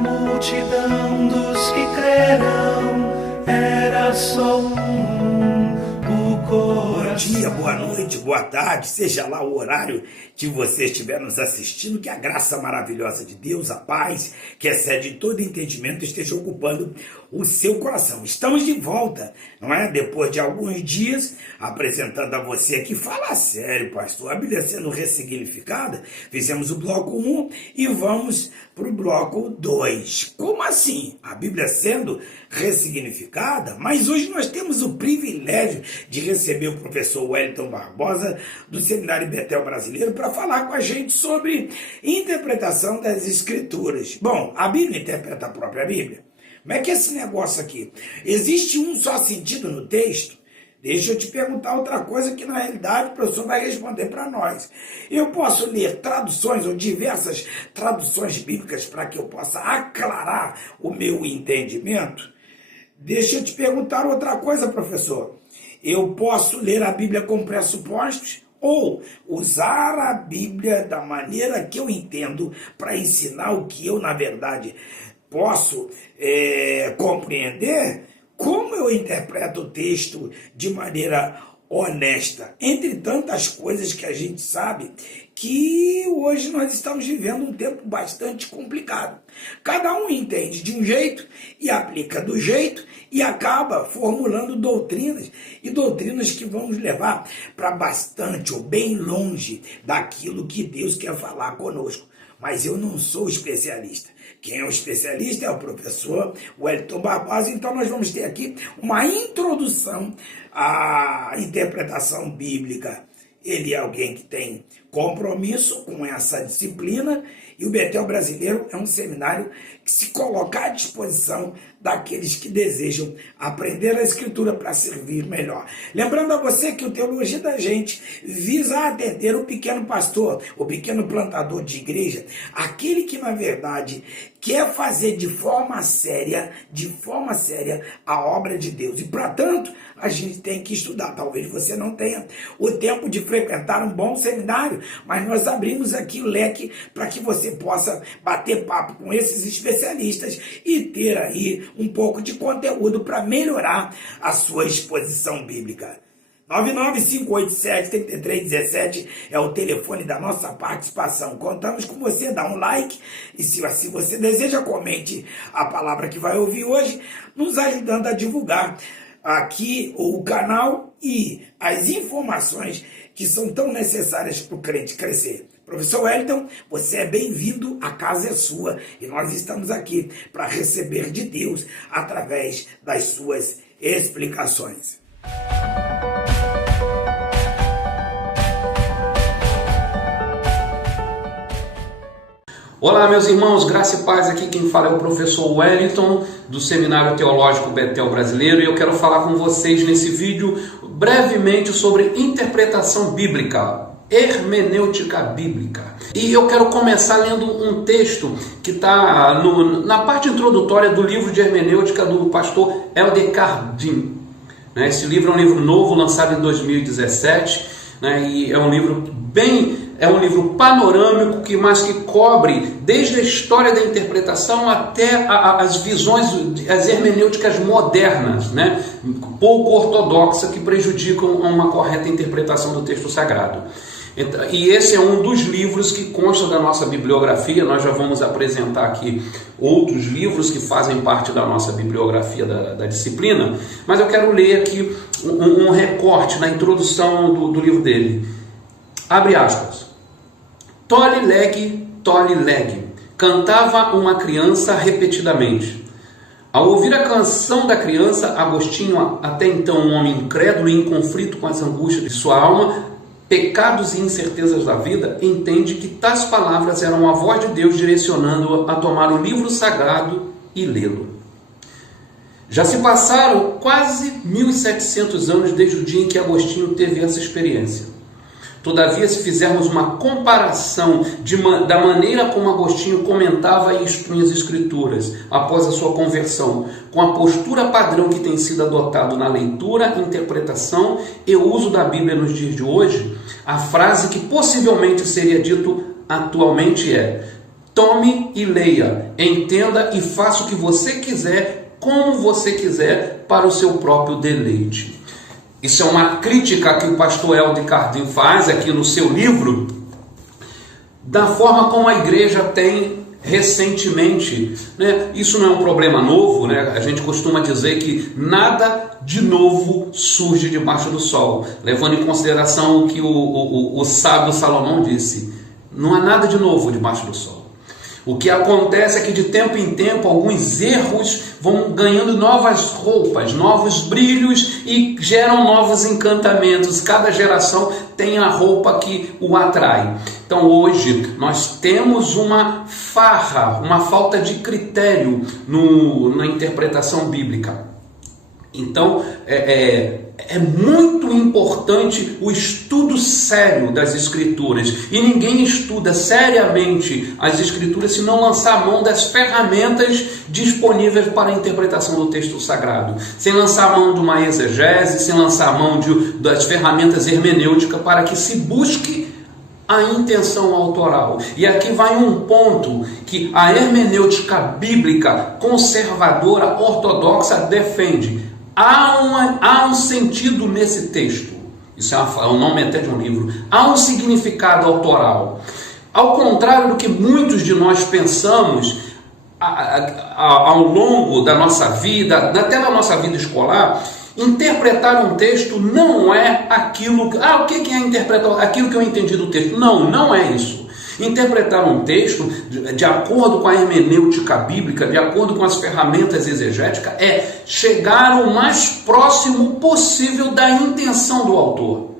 multidão dos que crerão, era só o coração. Bom dia, boa noite, boa tarde, seja lá o horário que você estiver nos assistindo, que a graça maravilhosa de Deus, a paz, que excede todo entendimento, esteja ocupando o seu coração. Estamos de volta, não é? Depois de alguns dias, apresentando a você aqui, fala sério, pastor, a Bíblia sendo ressignificada, fizemos o bloco 1 e vamos para o bloco 2. Como assim? A Bíblia sendo ressignificada? Mas hoje nós temos o privilégio de receber o professor Wellington Barbosa, do Seminário Betel Brasileiro, para falar com a gente sobre interpretação das Escrituras. Bom, a Bíblia interpreta a própria Bíblia. Como é que é esse negócio aqui? Existe um só sentido no texto? Deixa eu te perguntar outra coisa que, na realidade, o professor vai responder para nós. Eu posso ler traduções ou diversas traduções bíblicas para que eu possa aclarar o meu entendimento? Deixa eu te perguntar outra coisa, professor. Eu posso ler a Bíblia com pressupostos ou usar a Bíblia da maneira que eu entendo para ensinar o que eu, na verdade, posso compreender? Como eu interpreto o texto de maneira honesta? Entre tantas coisas que a gente sabe que hoje nós estamos vivendo um tempo bastante complicado. Cada um entende de um jeito e aplica do jeito e acaba formulando doutrinas, e doutrinas que vão nos levar para bastante ou bem longe daquilo que Deus quer falar conosco. Mas eu não sou especialista. Quem é o especialista é o professor Wellington Barbosa. Então nós vamos ter aqui uma introdução à interpretação bíblica. Ele é alguém que tem compromisso com essa disciplina, e o Betel Brasileiro é um seminário que se coloca à disposição daqueles que desejam aprender a Escritura para servir melhor. Lembrando a você que o Teologia da Gente visa atender o pequeno pastor, o pequeno plantador de igreja, aquele que, na verdade, quer fazer de forma séria a obra de Deus. E, para tanto, a gente tem que estudar. Talvez você não tenha o tempo de frequentar um bom seminário, mas nós abrimos aqui o leque para que você possa bater papo com esses especialistas e ter aí um pouco de conteúdo para melhorar a sua exposição bíblica. 99587-3317 é o telefone da nossa participação. Contamos com você, dá um like e, se assim você deseja, comente a palavra que vai ouvir hoje, nos ajudando a divulgar aqui o canal e as informações que são tão necessárias para o crente crescer. Professor Wellington, você é bem-vindo, a casa é sua e nós estamos aqui para receber de Deus através das suas explicações. Olá, meus irmãos, graça e paz. Aqui quem fala é o professor Wellington, do Seminário Teológico Betel Brasileiro, e eu quero falar com vocês nesse vídeo brevemente sobre interpretação bíblica, hermenêutica bíblica. E eu quero começar lendo um texto que está na parte introdutória do livro de hermenêutica do pastor Helder Cardim. Esse livro é um livro novo, lançado em 2017, e é um livro panorâmico, mas que cobre desde a história da interpretação até as visões, as hermenêuticas modernas, pouco ortodoxa, que prejudicam uma correta interpretação do texto sagrado. E esse é um dos livros que consta da nossa bibliografia. Nós já vamos apresentar aqui outros livros que fazem parte da nossa bibliografia da disciplina, mas eu quero ler aqui um recorte na introdução do livro dele. Abre aspas. Tole leg, cantava uma criança repetidamente. Ao ouvir a canção da criança, Agostinho, até então um homem incrédulo e em conflito com as angústias de sua alma, pecados e incertezas da vida, entende que tais palavras eram a voz de Deus direcionando-o a tomar o livro sagrado e lê-lo. Já se passaram quase 1700 anos desde o dia em que Agostinho teve essa experiência. Todavia, se fizermos uma comparação da maneira como Agostinho comentava e expunha as Escrituras após a sua conversão, com a postura padrão que tem sido adotado na leitura, interpretação e uso da Bíblia nos dias de hoje, a frase que possivelmente seria dito atualmente é: tome e leia, entenda e faça o que você quiser, como você quiser, para o seu próprio deleite. Isso é uma crítica que o pastor Helder Cardim faz aqui no seu livro, da forma como a igreja tem recentemente, né? Isso não é um problema novo, né? A gente costuma dizer que nada de novo surge debaixo do sol, levando em consideração o que o sábio Salomão disse: não há nada de novo debaixo do sol. O que acontece é que de tempo em tempo alguns erros vão ganhando novas roupas, novos brilhos e geram novos encantamentos. Cada geração tem a roupa que o atrai. Então hoje nós temos uma farra, uma falta de critério na interpretação bíblica. Então é muito importante o estudo sério das Escrituras, e ninguém estuda seriamente as Escrituras se não lançar a mão das ferramentas disponíveis para a interpretação do texto sagrado, sem lançar a mão de uma exegese, sem lançar a mão das ferramentas hermenêuticas, para que se busque a intenção autoral. E aqui vai um ponto que a hermenêutica bíblica conservadora ortodoxa defende. Há um sentido nesse texto. Isso é o nome até de um livro. Há um significado autoral. Ao contrário do que muitos de nós pensamos ao longo da nossa vida, até da nossa vida escolar, interpretar um texto não é aquilo... o que é interpretar? Aquilo que eu entendi do texto. Não é isso. Interpretar um texto de acordo com a hermenêutica bíblica, de acordo com as ferramentas exegéticas, é chegar o mais próximo possível da intenção do autor.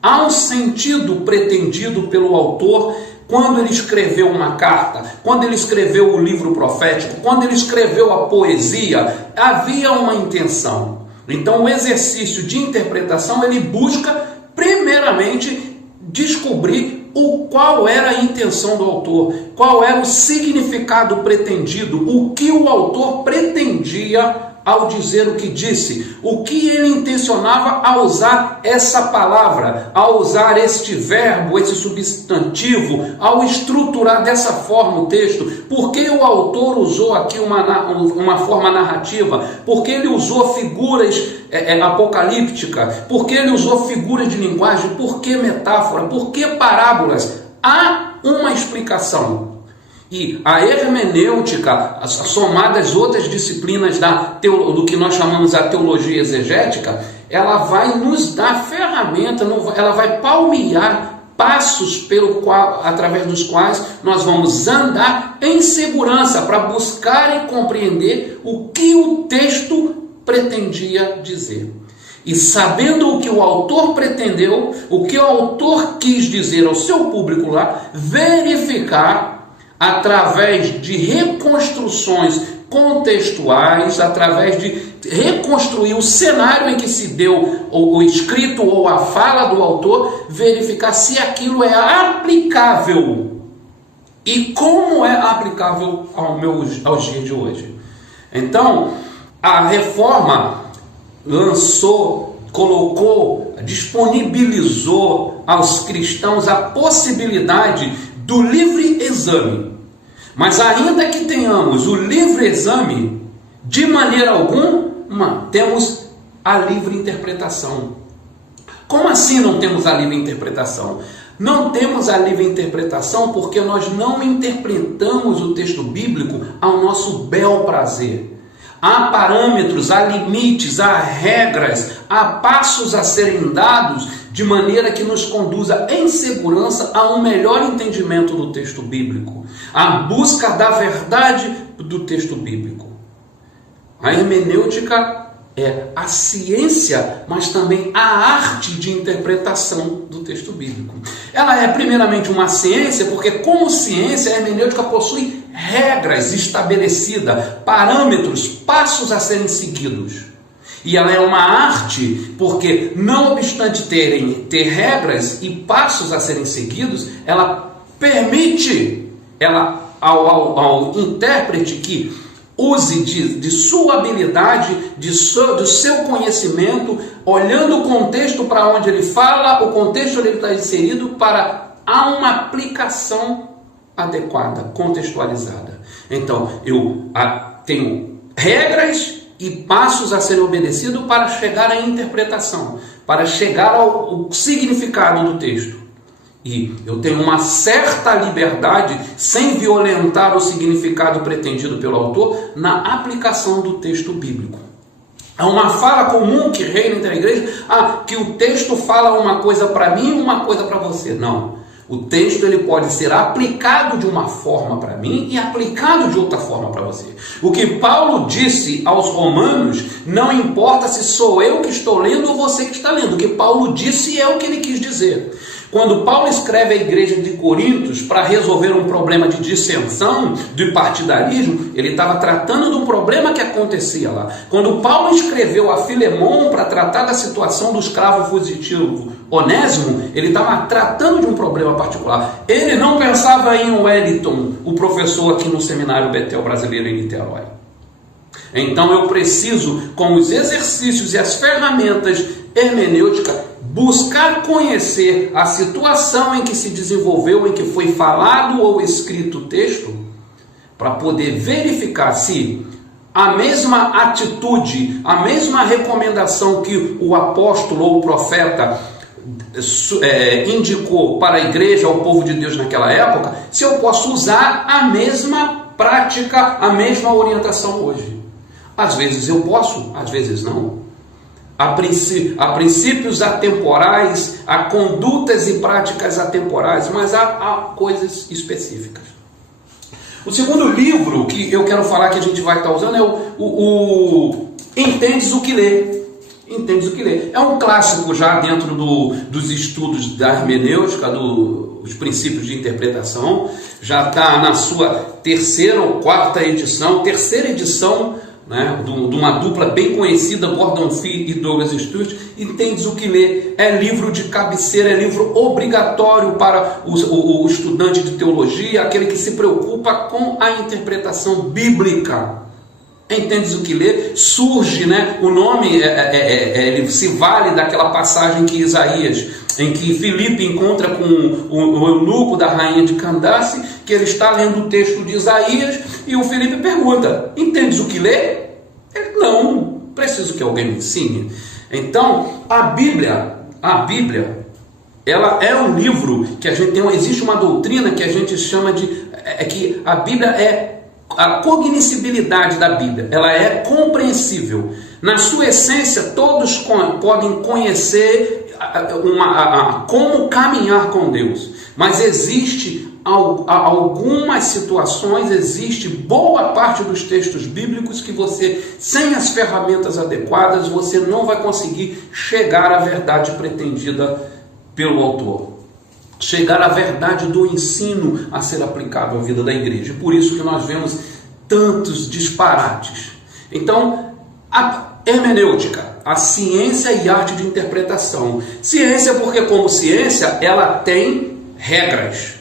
Há um sentido pretendido pelo autor quando ele escreveu uma carta, quando ele escreveu o livro profético, quando ele escreveu a poesia, havia uma intenção. Então o exercício de interpretação, ele busca primeiramente descobrir qual era a intenção do autor, qual era o significado pretendido, o que o autor pretendia ao dizer o que disse, o que ele intencionava ao usar essa palavra, ao usar este verbo, esse substantivo, ao estruturar dessa forma o texto. Por que o autor usou aqui uma forma narrativa? Por que ele usou figuras apocalípticas? Por que ele usou figuras de linguagem? Por que metáfora? Por que parábolas? Há uma explicação. E a hermenêutica, somada às outras disciplinas do que nós chamamos a teologia exegética, ela vai nos dar ferramenta, ela vai palmear passos através dos quais nós vamos andar em segurança para buscar e compreender o que o texto pretendia dizer. E sabendo o que o autor pretendeu, o que o autor quis dizer ao seu público lá, verificar através de reconstruções contextuais, através de reconstruir o cenário em que se deu o escrito ou a fala do autor, verificar se aquilo é aplicável e como é aplicável aos dias de hoje. Então, a reforma disponibilizou aos cristãos a possibilidade do livre exame. Mas ainda que tenhamos o livre exame, de maneira alguma temos a livre interpretação. Como assim não temos a livre interpretação? Não temos a livre interpretação porque nós não interpretamos o texto bíblico ao nosso bel prazer. Há parâmetros, há limites, há regras, há passos a serem dados de maneira que nos conduza em segurança a um melhor entendimento do texto bíblico, a busca da verdade do texto bíblico. A hermenêutica é a ciência, mas também a arte de interpretação do texto bíblico. Ela é primeiramente uma ciência, porque como ciência, a hermenêutica possui regras estabelecidas, parâmetros, passos a serem seguidos. E ela é uma arte, porque não obstante ter regras e passos a serem seguidos, ela permite ao intérprete que use de sua habilidade, do seu conhecimento, olhando o contexto para onde ele fala, o contexto onde ele está inserido, para há uma aplicação adequada, contextualizada. Então, eu tenho regras e passos a serem obedecidos para chegar à interpretação, para chegar ao significado do texto. E eu tenho uma certa liberdade, sem violentar o significado pretendido pelo autor, na aplicação do texto bíblico. É uma fala comum que reina entre a igreja, que o texto fala uma coisa para mim e uma coisa para você. Não. O texto ele pode ser aplicado de uma forma para mim e aplicado de outra forma para você. O que Paulo disse aos romanos, não importa se sou eu que estou lendo ou você que está lendo. O que Paulo disse é o que ele quis dizer. Quando Paulo escreve à igreja de Corintos para resolver um problema de dissensão, de partidarismo, ele estava tratando de um problema que acontecia lá. Quando Paulo escreveu a Filemon para tratar da situação do escravo fugitivo Onésimo, ele estava tratando de um problema particular. Ele não pensava em Wellington, o professor aqui no Seminário Betel Brasileiro em Niterói. Então eu preciso, com os exercícios e as ferramentas hermenêuticas, buscar conhecer a situação em que se desenvolveu, em que foi falado ou escrito o texto, para poder verificar se a mesma atitude, a mesma recomendação que o apóstolo ou o profeta indicou para a igreja, ao povo de Deus naquela época, se eu posso usar a mesma prática, a mesma orientação hoje. Às vezes eu posso, às vezes não. Há princípios atemporais, há condutas e práticas atemporais, mas há coisas específicas. O segundo livro que eu quero falar que a gente vai estar usando é o Entendes o que Lê. Entendes o que Lê. É um clássico já dentro dos estudos da hermenêutica, dos princípios de interpretação. Já está na sua terceira ou quarta edição, né, de uma dupla bem conhecida, Gordon Fee e Douglas Stuart. Entendes o que Lê. É livro de cabeceira, é livro obrigatório para o estudante de teologia, aquele que se preocupa com a interpretação bíblica. Entendes o que Lê. Surge, né, o nome, ele se vale daquela passagem que Isaías, em que Filipe encontra com o eunuco da rainha de Candace, que ele está lendo o texto de Isaías, e o Filipe pergunta: entendes o que lê? Ele: não, preciso que alguém me ensine. Então, a Bíblia, ela é um livro que a gente tem, existe uma doutrina que a gente chama de, que a Bíblia é a cognoscibilidade da Bíblia, ela é compreensível. Na sua essência, todos podem conhecer como caminhar com Deus, mas existe algumas situações, existe boa parte dos textos bíblicos que você, sem as ferramentas adequadas, você não vai conseguir chegar à verdade pretendida pelo autor, chegar à verdade do ensino a ser aplicado à vida da igreja. Por isso que nós vemos tantos disparates. Então, a hermenêutica, a ciência e arte de interpretação. Ciência porque, como ciência, ela tem regras.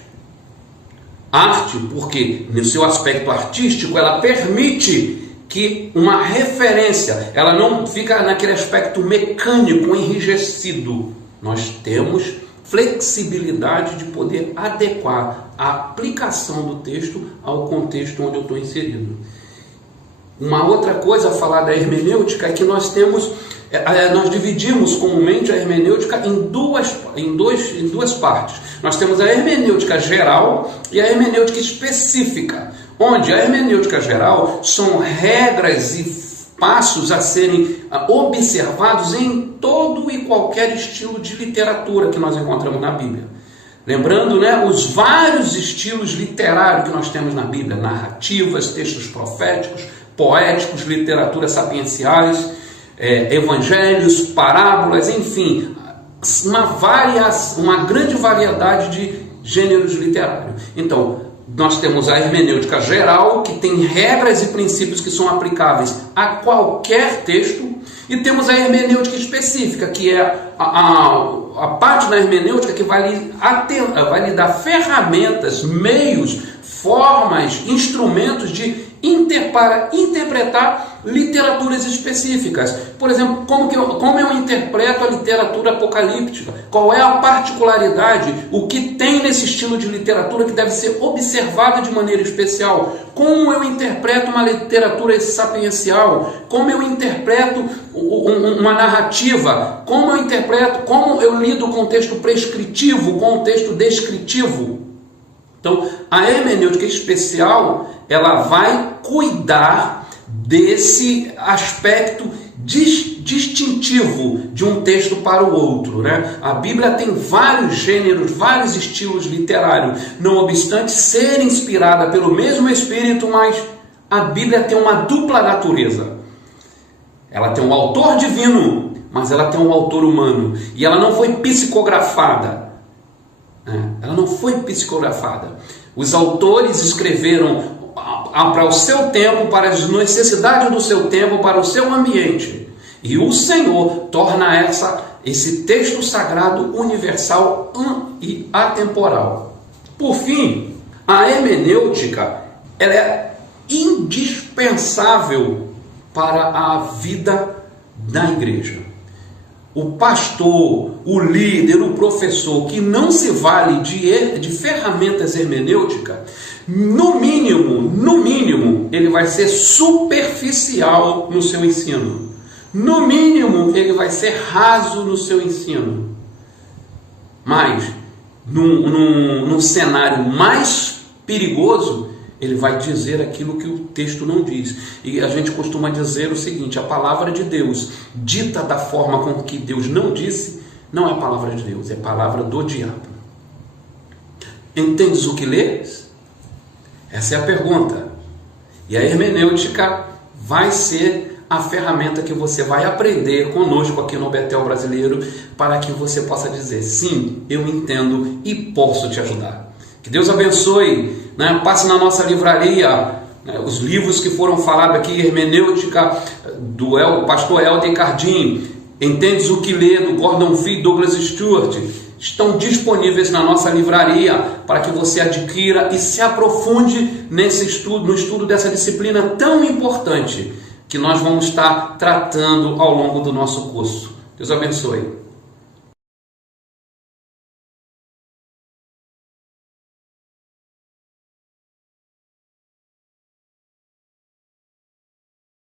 Arte porque, no seu aspecto artístico, ela permite que uma referência, ela não fica naquele aspecto mecânico, enrijecido. Nós temos flexibilidade de poder adequar a aplicação do texto ao contexto onde eu estou inserido. Uma outra coisa a falar da hermenêutica é que nós dividimos comumente a hermenêutica em duas partes. Nós temos a hermenêutica geral e a hermenêutica específica, onde a hermenêutica geral são regras e passos a serem observados em todo e qualquer estilo de literatura que nós encontramos na Bíblia. Lembrando, né, os vários estilos literários que nós temos na Bíblia: narrativas, textos proféticos, poéticos, literaturas sapienciais, evangelhos, parábolas, enfim, uma grande variedade de gêneros literários. Então, nós temos a hermenêutica geral, que tem regras e princípios que são aplicáveis a qualquer texto, e temos a hermenêutica específica, que é a parte da hermenêutica que vai lhe dar ferramentas, meios, formas, instrumentos para interpretar literaturas específicas. Por exemplo, como eu interpreto a literatura apocalíptica? Qual é a particularidade? O que tem nesse estilo de literatura que deve ser observado de maneira especial? Como eu interpreto uma literatura sapiencial? Como eu interpreto uma narrativa? Como eu lido com o texto prescritivo, com o texto descritivo? Então, a hermenêutica especial, ela vai cuidar desse aspecto distintivo de um texto para o outro, né? A Bíblia tem vários gêneros, vários estilos literários, não obstante ser inspirada pelo mesmo Espírito, mas a Bíblia tem uma dupla natureza. Ela tem um autor divino, mas ela tem um autor humano, e ela não foi psicografada. Ela não foi psicografada. Os autores escreveram para o seu tempo, para as necessidades do seu tempo, para o seu ambiente. E o Senhor torna esse texto sagrado universal e atemporal. Por fim, a hermenêutica ela é indispensável para a vida da igreja. O pastor, o líder, o professor que não se vale de ferramentas hermenêuticas, no mínimo, ele vai ser superficial no seu ensino. No mínimo, ele vai ser raso no seu ensino. Mas, num cenário mais perigoso, ele vai dizer aquilo que o texto não diz. E a gente costuma dizer o seguinte: a palavra de Deus, dita da forma com que Deus não disse, não é a palavra de Deus, é a palavra do diabo. Entendes o que lês? Essa é a pergunta. E a hermenêutica vai ser a ferramenta que você vai aprender conosco aqui no Betel Brasileiro, para que você possa dizer: sim, eu entendo e posso te ajudar. Que Deus abençoe, né? Passe na nossa livraria, né? Os livros que foram falados aqui, hermenêutica do pastor Helder Cardim, Entendes o que lê, do Gordon Fee, Douglas Stewart, estão disponíveis na nossa livraria para que você adquira e se aprofunde no estudo dessa disciplina tão importante que nós vamos estar tratando ao longo do nosso curso. Deus abençoe.